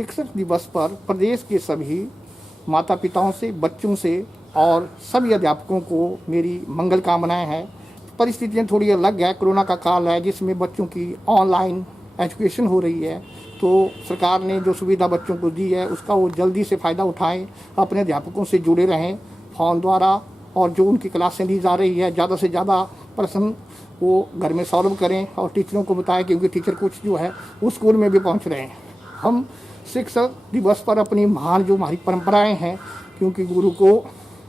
शिक्षक दिवस पर प्रदेश के सभी माता पिताओं से, बच्चों से और सभी अध्यापकों को मेरी मंगल कामनाएं हैं। परिस्थितियां थोड़ी अलग है, कोरोना का काल है जिसमें बच्चों की ऑनलाइन एजुकेशन हो रही है, तो सरकार ने जो सुविधा बच्चों को दी है उसका वो जल्दी से फ़ायदा उठाएं, अपने अध्यापकों से जुड़े रहें फ़ोन द्वारा, और जो उनकी क्लासें ली जा रही है ज़्यादा से ज़्यादा प्रश्न वो घर में सॉल्व करें और टीचरों को बताएं, क्योंकि टीचर कुछ जो है वो स्कूल में भी पहुंच रहे हैं। हम शिक्षक दिवस पर अपनी महान जो हमारी परंपराएं हैं, क्योंकि गुरु को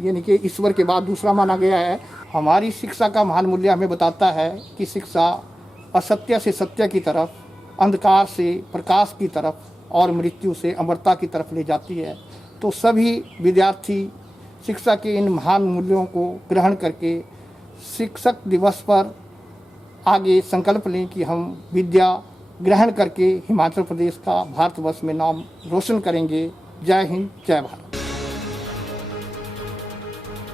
यानी कि ईश्वर के बाद दूसरा माना गया है, हमारी शिक्षा का महान मूल्य हमें बताता है कि शिक्षा असत्य से सत्य की तरफ, अंधकार से प्रकाश की तरफ और मृत्यु से अमरता की तरफ ले जाती है। तो सभी विद्यार्थी शिक्षा के इन महान मूल्यों को ग्रहण करके शिक्षक दिवस पर आगे संकल्प लें कि हम विद्या ग्रहण करके हिमाचल प्रदेश का भारतवर्ष में नाम रोशन करेंगे। जय हिंद, जय भारत।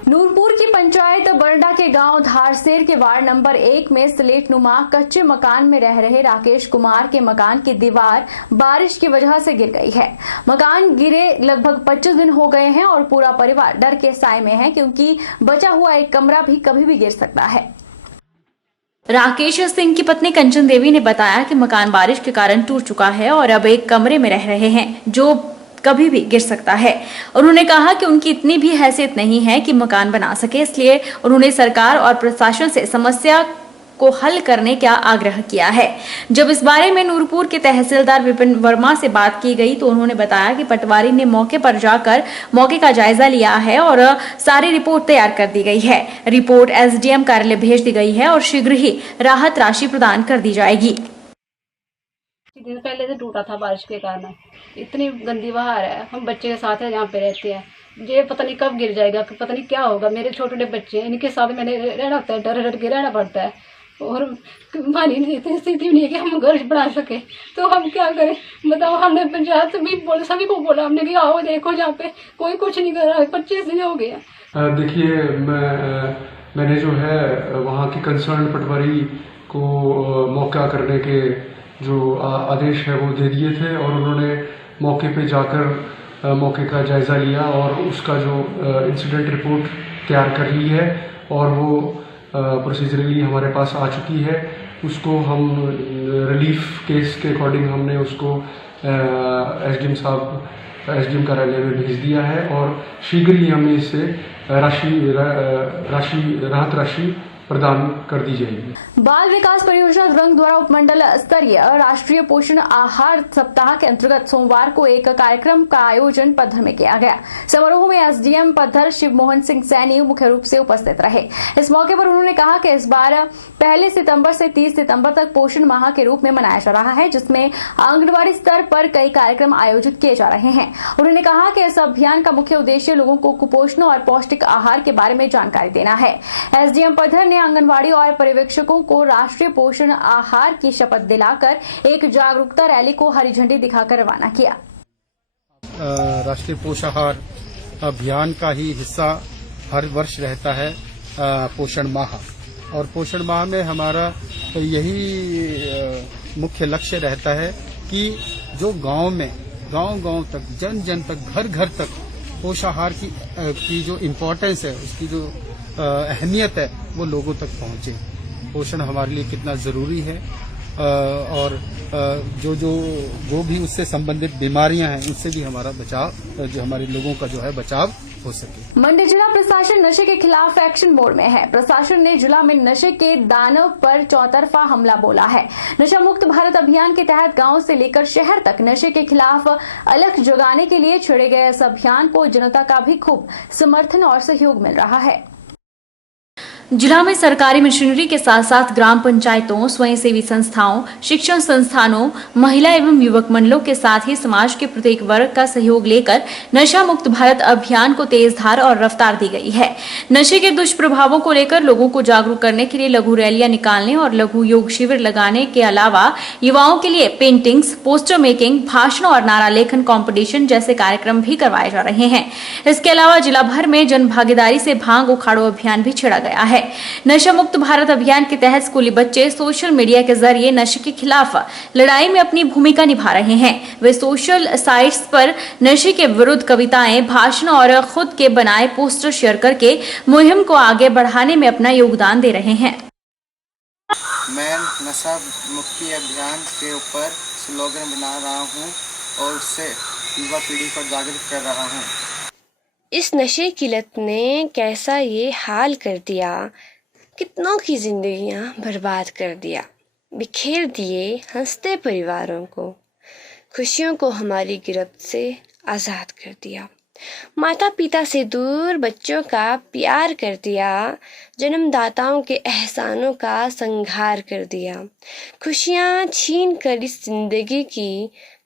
नूरपुर की पंचायत बरडा के गांव धारसेर के वार्ड नंबर 1 में स्लेट नुमा कच्चे मकान में रह रहे राकेश कुमार के मकान की दीवार बारिश की वजह से गिर गई है। मकान गिरे लगभग 25 दिन हो गए हैं और पूरा परिवार डर के साए में है, क्योंकि बचा हुआ एक कमरा भी कभी भी गिर सकता है। राकेश सिंह की पत्नी कंचन देवी ने बताया कि मकान बारिश के कारण टूट चुका है और अब एक कमरे में रह रहे हैं जो कभी भी गिर सकता है। उन्होंने कहा कि उनकी इतनी भी हैसियत नहीं है कि मकान बना सके, इसलिए उन्होंने सरकार और प्रशासन से समस्या को हल करने का आग्रह किया है। जब इस बारे में नूरपुर के तहसीलदार विपिन वर्मा से बात की गई तो उन्होंने बताया कि पटवारी ने मौके पर जाकर मौके का जायजा लिया है और सारी रिपोर्ट तैयार कर दी गई है। रिपोर्ट एसडीएम कार्यालय भेज दी गई है और शीघ्र ही राहत राशि प्रदान कर दी जाएगी। दिन पहले से टूटा था बारिश के कारण, इतनी गंदी बहार है। हम बच्चे के साथ है, जहाँ पे रहते हैं, ये पता नहीं कब गिर जाएगा, पता नहीं क्या होगा। मेरे छोटे छोटे बच्चे हैं, इनके साथ मैंने रहना होता है, डर डर के रहना पड़ता है और हमारी इतनी स्थिति नहीं है कि हम घर बना सके, तो हम क्या करें बताओ। हमने पंचायत सभी को बोला हमने कि आओ देखो, जहाँ पे कोई कुछ नहीं कर रहा है। 25 दिन हो गए। देखिए, मैंने जो है वहाँ की कंसर्न पटवारी को मौका करने के जो आदेश है वो दे दिए थे और उन्होंने मौके पे जाकर मौके का जायज़ा लिया और उसका जो इंसिडेंट रिपोर्ट तैयार कर ली है और वो प्रोसीजरली हमारे पास आ चुकी है। उसको हम रिलीफ केस के अकॉर्डिंग हमने उसको एसडीएम कार्यालय में भेज दिया है और शीघ्र ही हमें इससे राहत राशि प्रदान कर दी जाएगी। बाल विकास परियोजना द्रंग द्वारा उपमंडल स्तरीय राष्ट्रीय पोषण आहार सप्ताह के अंतर्गत सोमवार को एक कार्यक्रम का आयोजन पद्धर में किया गया। समारोह में एसडीएम पद्धर शिव मोहन सिंह सैनी मुख्य रूप से उपस्थित रहे। इस मौके पर उन्होंने कहा कि इस बार 1 सितंबर से 30 सितंबर तक पोषण माह के रूप में मनाया जा रहा है, जिसमें आंगनबाड़ी स्तर पर कई कार्यक्रम आयोजित किए जा रहे हैं। उन्होंने कहा कि इस अभियान का मुख्य उद्देश्य लोगों को कुपोषण और पौष्टिक आहार के बारे में जानकारी देना है। एसडीएम पद्धर ने आंगनबाड़ी और पर्यवेक्षकों को राष्ट्रीय पोषण आहार की शपथ दिलाकर एक जागरूकता रैली को हरी झंडी दिखाकर रवाना किया। राष्ट्रीय पोषाहार अभियान का ही हिस्सा हर वर्ष रहता है पोषण माह, और पोषण माह में हमारा तो यही मुख्य लक्ष्य रहता है कि जो गांव में गांव तक जन जन तक घर घर तक पोषाहार की जो इम्पोर्टेंस है, उसकी जो अहमियत है वो लोगों तक पहुंचे। पोषण हमारे लिए कितना जरूरी है और जो भी उससे संबंधित बीमारियां हैं उससे भी हमारा बचाव, जो हमारे लोगों का जो है बचाव हो सके। मंडी जिला प्रशासन नशे के खिलाफ एक्शन मोड में है। प्रशासन ने जिला में नशे के दानव पर चौतरफा हमला बोला है। नशा मुक्त भारत अभियान के तहत गांव से लेकर शहर तक नशे के खिलाफ अलख जगाने के लिए छेड़े गए इस अभियान को जनता का भी खूब समर्थन और सहयोग मिल रहा है। जिला में सरकारी मशीनरी के साथ साथ ग्राम पंचायतों, स्वयंसेवी संस्थाओं, शिक्षण संस्थानों, महिला एवं युवक मंडलों के साथ ही समाज के प्रत्येक वर्ग का सहयोग लेकर नशा मुक्त भारत अभियान को तेज धार और रफ्तार दी गई है। नशे के दुष्प्रभावों को लेकर लोगों को जागरूक करने के लिए लघु रैलियां निकालने और लघु योग शिविर लगाने के अलावा युवाओं के लिए पेंटिंग्स, पोस्टर मेकिंग, भाषण और नारा लेखन कॉम्पिटिशन जैसे कार्यक्रम भी करवाए जा रहे हैं। इसके अलावा जिला भर में जन भागीदारी से भांग उखाड़ो अभियान भी छेड़ा गया है। है। नशा मुक्त भारत अभियान के तहत स्कूली बच्चे सोशल मीडिया के जरिए नशे के खिलाफ लड़ाई में अपनी भूमिका निभा रहे हैं। वे सोशल साइट्स पर नशे के विरुद्ध कविताएं, भाषण और खुद के बनाए पोस्टर शेयर करके मुहिम को आगे बढ़ाने में अपना योगदान दे रहे हैं। मैं नशा मुक्ति अभियान के ऊपर स्लोगन बना रहा हूं और उससे युवा पीढ़ी को जागरूक कर रहा हूं। इस नशे की लत ने कैसा ये हाल कर दिया, कितनों की जिंदगियां बर्बाद कर दिया, बिखेर दिए हंसते परिवारों को, खुशियों को हमारी गिरफ्त से आज़ाद कर दिया, माता पिता से दूर बच्चों का प्यार कर दिया, जन्मदाताओं के एहसानों का संहार कर दिया, खुशियाँ छीन कर इस जिंदगी की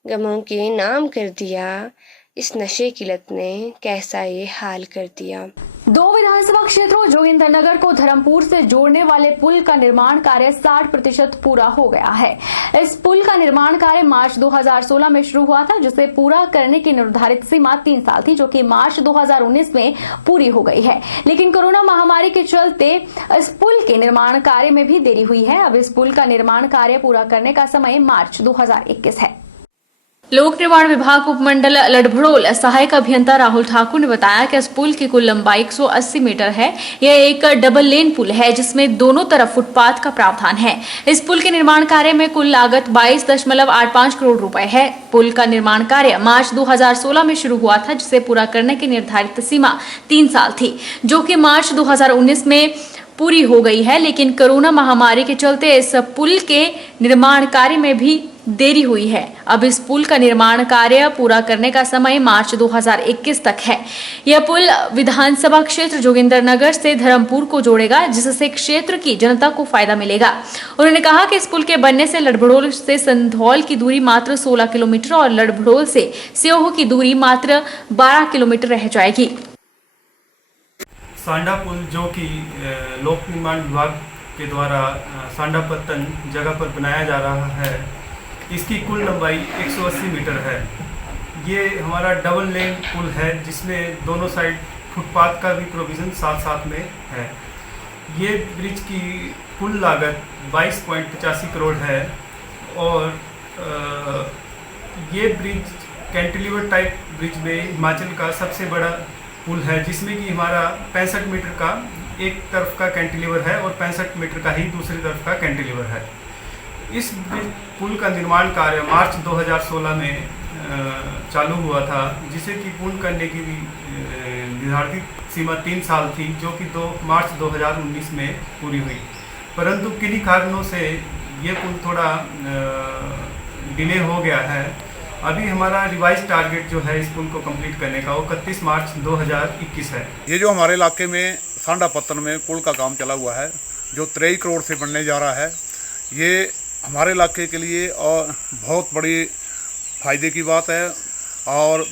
गमों के नाम कर दिया। इस नशे की लत ने कैसा ये हाल कर दिया। 2 विधानसभा क्षेत्रों जोगिंदरनगर को धर्मपुर से जोड़ने वाले पुल का निर्माण कार्य 60% पूरा हो गया है। इस पुल का निर्माण कार्य मार्च 2016 में शुरू हुआ था, जिसे पूरा करने की निर्धारित सीमा 3 साल थी, जो कि मार्च 2019 में पूरी हो गई है। लेकिन कोरोना महामारी के चलते इस पुल के निर्माण कार्य में भी देरी हुई है। अब इस पुल का निर्माण कार्य पूरा करने का समय मार्च 2021 है। लोक निर्माण विभाग उपमंडल लड़भड़ोल सहायक अभियंता राहुल ठाकुर ने बताया कि इस पुल की कुल लंबाई 180 मीटर है। यह एक डबल लेन पुल है जिसमें दोनों तरफ फुटपाथ का प्रावधान है। इस पुल के निर्माण कार्य में कुल लागत 22.85 करोड़ रुपए है। पुल का निर्माण कार्य मार्च 2016 में शुरू हुआ था, जिसे पूरा करने की निर्धारित सीमा 3 साल थी, जो कि मार्च 2019 में पूरी हो गई है। लेकिन कोरोना महामारी के चलते इस पुल के निर्माण कार्य में भी देरी हुई है। अब इस पुल का निर्माण कार्य पूरा करने का समय मार्च 2021 तक है। यह पुल विधानसभा क्षेत्र जोगिंदरनगर से धर्मपुर को जोड़ेगा, जिससे क्षेत्र की जनता को फायदा मिलेगा। उन्होंने कहा कि इस पुल के बनने से लड़भड़ोल से संधौल की दूरी मात्र 16 किलोमीटर और लड़भड़ोल से सियोह की दूरी मात्र 12 किलोमीटर रह जाएगी। सांडा पुल, जो कि लोक निर्माण विभाग के द्वारा सांडा पत्तन जगह पर बनाया जा रहा है, इसकी कुल लंबाई 180 मीटर है। ये हमारा डबल लेन पुल है, जिसमें दोनों साइड फुटपाथ का भी प्रोविज़न साथ में है। ये ब्रिज की कुल लागत 22.85 करोड़ है और ये ब्रिज कैंटिलीवर टाइप ब्रिज में हिमाचल का सबसे बड़ा पुल है, जिसमें कि हमारा 65 मीटर का एक तरफ का कैंटिलीवर है और 65 मीटर का ही दूसरी तरफ का कैंटिलीवर है। इस पुल का निर्माण कार्य मार्च 2016 में चालू हुआ था, जिसे कि पूर्ण करने की निर्धारित सीमा 3 साल थी, जो कि मार्च 2019 में पूरी हुई। परंतु किन्हीं कारणों से ये पुल थोड़ा डिले हो गया है। अभी हमारा रिवाइज टारगेट जो है इस पुल को कंप्लीट करने का, वो 31 मार्च 2021 है। ये जो हमारे इलाके में सांडा पत्तन में पुल का काम चला हुआ है, जो 23 करोड़ से बनने जा रहा है, ये हमारे इलाके के लिए और बहुत बड़ी फ़ायदे की बात है और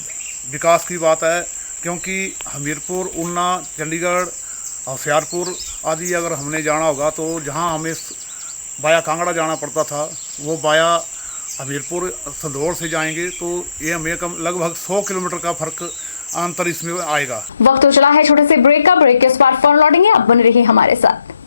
विकास की बात है, क्योंकि हमीरपुर, ऊना, चंडीगढ़, होशियारपुर आदि अगर हमने जाना होगा तो जहां हमें बाया कांगड़ा जाना पड़ता था, वो बाया हमीरपुर संधौल से जाएंगे तो ये हमें लगभग 100 किलोमीटर का फर्क अंतर इसमें आएगा। वक्त तो चला है छोटे से ब्रेक का। ब्रेक के बाद फोन लौटेंगे, आप बने रहिए हमारे साथ।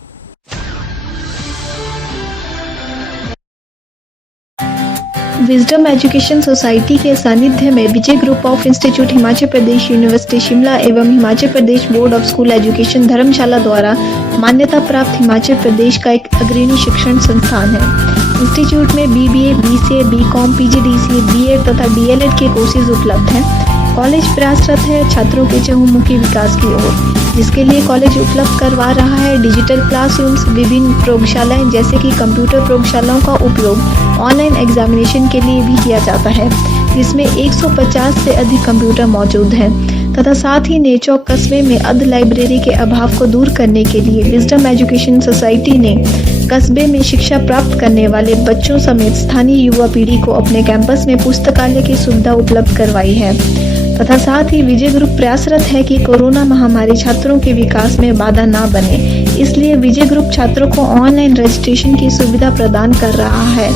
विजडम एजुकेशन सोसाइटी के सानिध्य में Vijay group of institute Himachal Pradesh university Shimla एवं Himachal Pradesh board of school education Dharamshala द्वारा मान्यता प्राप्त हिमाचल प्रदेश का एक अग्रणी शिक्षण संस्थान है। इंस्टीट्यूट में BBA, BCA, BCom, PGDCA, B.Ed तथा DLED के कोर्सेज उपलब्ध हैं। कॉलेज प्रयासरत है छात्रों के चहुमुखी विकास की ओर, जिसके लिए कॉलेज उपलब्ध करवा रहा है डिजिटल क्लासरूम्स, विभिन्न प्रयोगशालाएं जैसे कि कंप्यूटर प्रयोगशालाओं का उपयोग ऑनलाइन एग्जामिनेशन के लिए भी किया जाता है, जिसमें 150 से अधिक कंप्यूटर मौजूद हैं तथा साथ ही नेचौक कस्बे में अर्ध लाइब्रेरी के अभाव को दूर करने के लिए विजडम एजुकेशन सोसाइटी ने कस्बे में शिक्षा प्राप्त करने वाले बच्चों समेत स्थानीय युवा पीढ़ी को अपने कैंपस में पुस्तकालय की सुविधा उपलब्ध करवाई है तथा साथ ही विजय ग्रुप प्रयासरत है कि कोरोना महामारी छात्रों के विकास में बाधा न बने, इसलिए विजय ग्रुप छात्रों को ऑनलाइन रजिस्ट्रेशन की सुविधा प्रदान कर रहा है,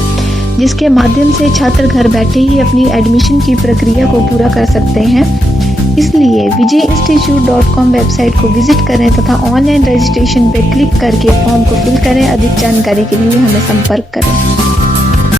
जिसके माध्यम से छात्र घर बैठे ही अपनी एडमिशन की प्रक्रिया को पूरा कर सकते हैं। इसलिए vijayiinstitute.com वेबसाइट को विजिट करें तथा ऑनलाइन रजिस्ट्रेशन पर क्लिक करके फॉर्म को फिल करें। अधिक जानकारी के लिए हमें संपर्क करें।